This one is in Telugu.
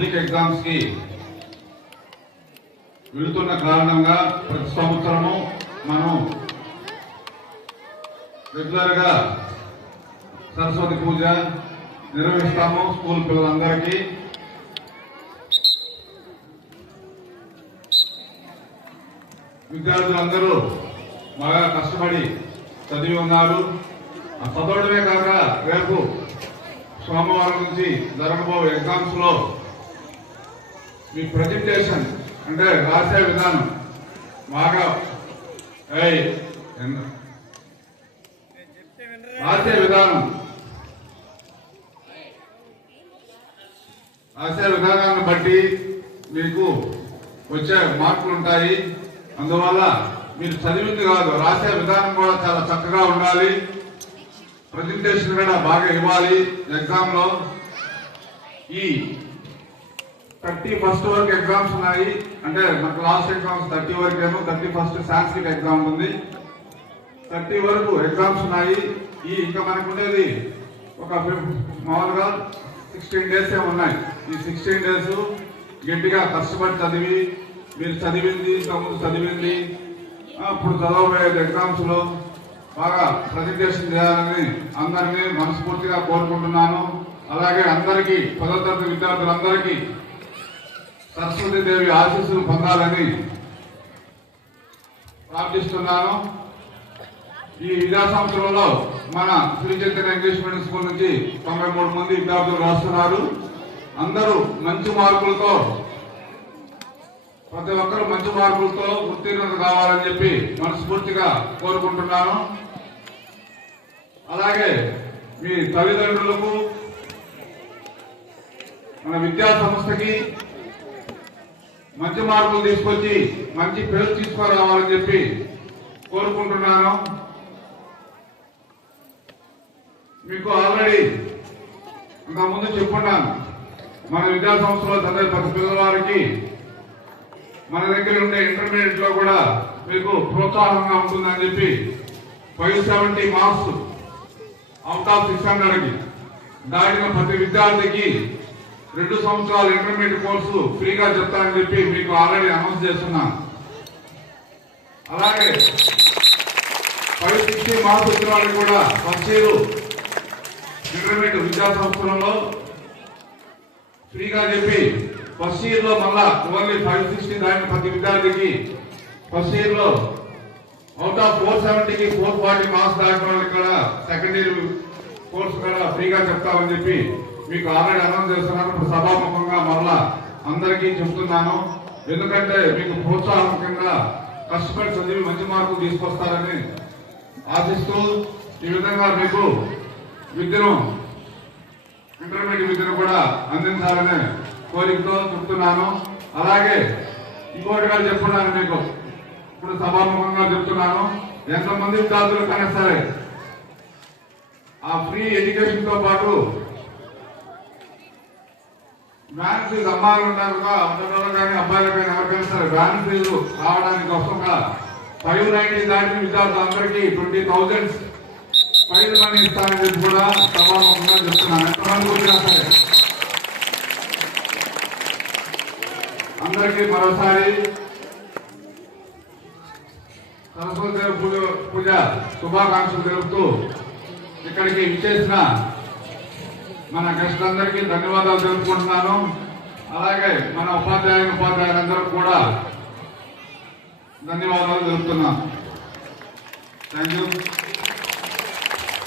పబ్లిక్ ఎగ్జామ్స్ కి వెళుతున్న కారణంగా ప్రతి సంవత్సరము మనం రెగ్యులర్ గా సరస్వతి పూజ నిర్వహిస్తాము. స్కూల్ పిల్లలందరికీ విద్యార్థులందరూ బాగా కష్టపడి చదివి ఉన్నారు. ఆ చదవడమే కాక రేపు సోమవారం నుంచి జరగబో ఎగ్జామ్స్ లో మీ ప్రజెంటేషన్ అంటే రాసే విధానం బాగా రాసే విధానాన్ని బట్టి మీకు వచ్చే మార్కులు ఉంటాయి. అందువల్ల మీరు చదివింది కాదు, రాసే విధానం కూడా చాలా చక్కగా ఉండాలి. ప్రజెంటేషన్ కూడా బాగా ఇవ్వాలి. ఎగ్జామ్ లో ఈ 31st వరకు ఎగ్జామ్స్ ఉన్నాయి. అంటే మనకు లాస్ట్ ఎగ్జామ్స్ 30 వరకు ఏమో, 31st సాంస్క్రిట్ ఎగ్జామ్ ఉంది. 30 వరకు ఎగ్జామ్స్ ఉన్నాయి. ఇంకా మనకు ఉండేది ఒక మామూలుగా 16 డేస్ ఉన్నాయి. ఈ 16 డేస్ గట్టిగా కష్టపడి చదివి మీరు చదివింది ఇంతకుముందు చదివింది ఇప్పుడు చదవబోయేది ఎగ్జామ్స్ లో బాగా ప్రజెంటేషన్ చేయాలని అందరినీ మనస్ఫూర్తిగా కోరుకుంటున్నాను. అలాగే అందరికీ 10వ తరగతి విద్యార్థులందరికీ సరస్వతీదేవి ఆశీస్సులు పొందాలని ప్రార్థిస్తున్నాను. ఈ విద్యా సంవత్సరంలో మన Shri Chaitanya English medium school నుంచి 93 మంది విద్యార్థులు రాస్తున్నారు. అందరూ మంచి మార్కులతో, ప్రతి ఒక్కరూ మంచి మార్కులతో ఉత్తీర్ణత కావాలని చెప్పి మనస్ఫూర్తిగా కోరుకుంటున్నాను. అలాగే మీ తల్లిదండ్రులకు, మన విద్యా సంస్థకి మంచి మార్కులు తీసుకొచ్చి మంచి పేరు తీసుకురావాలని చెప్పి కోరుకుంటున్నాను. మీకు ఆల్రెడీ ఇంతకుముందు చెప్పుకున్నాను, మన విద్యా సంస్థలో చదివే ప్రతి పిల్లవారికి మన దగ్గర ఉండే ఇంటర్మీడియట్ లో కూడా మీకు ప్రోత్సాహంగా ఉంటుందని చెప్పి 570 మార్క్స్ అవుట్ ఆఫ్ 600కి దాటిన ప్రతి విద్యార్థికి 2 సంవత్సరాల ఇంటర్మీడియట్ కోర్సు ఫ్రీగా చెప్తానని చెప్పి మీకు ఆల్రెడీ అనౌన్స్ చేస్తున్నాను. అలాగే 560 మార్క్స్ వచ్చిన వాళ్ళకి కూడా ఫస్ట్ ఇయర్ ఇంటర్మీడియట్ విద్యా సంస్థలలో ఫ్రీగా చెప్పి ఫస్ట్ ఇయర్ లో మళ్ళా ఓన్లీ 560 దాటిన ప్రతి విద్యార్థికి ఫస్ట్ ఇయర్ లో అవుట్ ఆఫ్ 470కి 440 మార్క్స్ దాటిన వాళ్ళకి కూడా సెకండ్ ఇయర్ కోర్సు కూడా ఫ్రీగా చెప్తామని చెప్పి మీకు ఆల్రెడీ అనౌన్స్ చేస్తున్నాను. ఇప్పుడు సభాముఖంగా మళ్ళా అందరికీ చెప్తున్నాను. ఎందుకంటే మీకు ప్రోత్సాహకంగా కష్టపడి చదివి మంచి మార్కులు తీసుకొస్తారని ఆశిస్తూ ఈ విధంగా మీకు విద్యను, ఇంటర్మీడియట్ విద్యను కూడా అందించాలనే కోరికతో చెప్తున్నాను. అలాగే ఇంకోటి కూడా చెప్తున్నాను మీకు, ఇప్పుడు సభాముఖంగా చెప్తున్నాను, ఎంతమంది విద్యార్థులు కన్నా సరే ఆ ఫ్రీ ఎడ్యుకేషన్ తో పాటు వ్యాన్ ఫీజు అమ్మాయిలు ఉన్నారు కానీ అబ్బాయిలు కానీ ఎవరికైనా సరే వ్యాన్ ఫీజు రావడానికి కోసంగా 590 దాటిన విద్యార్థులందరికీ 20,000 ప్రైజ్ మనీ ఇస్తానని చెప్పి కూడా సభాముఖంగా చెప్తున్నాను. ఎంతమంది వచ్చినా సరే అందరికీ మరోసారి సరస్వతి పూజ శుభాకాంక్షలు తెలుపుతూ ఇక్కడికి విచ్చేసిన మన గెస్ట్ అందరికీ ధన్యవాదాలు తెలుపుకుంటున్నాను. అలాగే మన ఉపాధ్యాయులందరూ కూడా ధన్యవాదాలు తెలుపుతున్నాను. Thank you.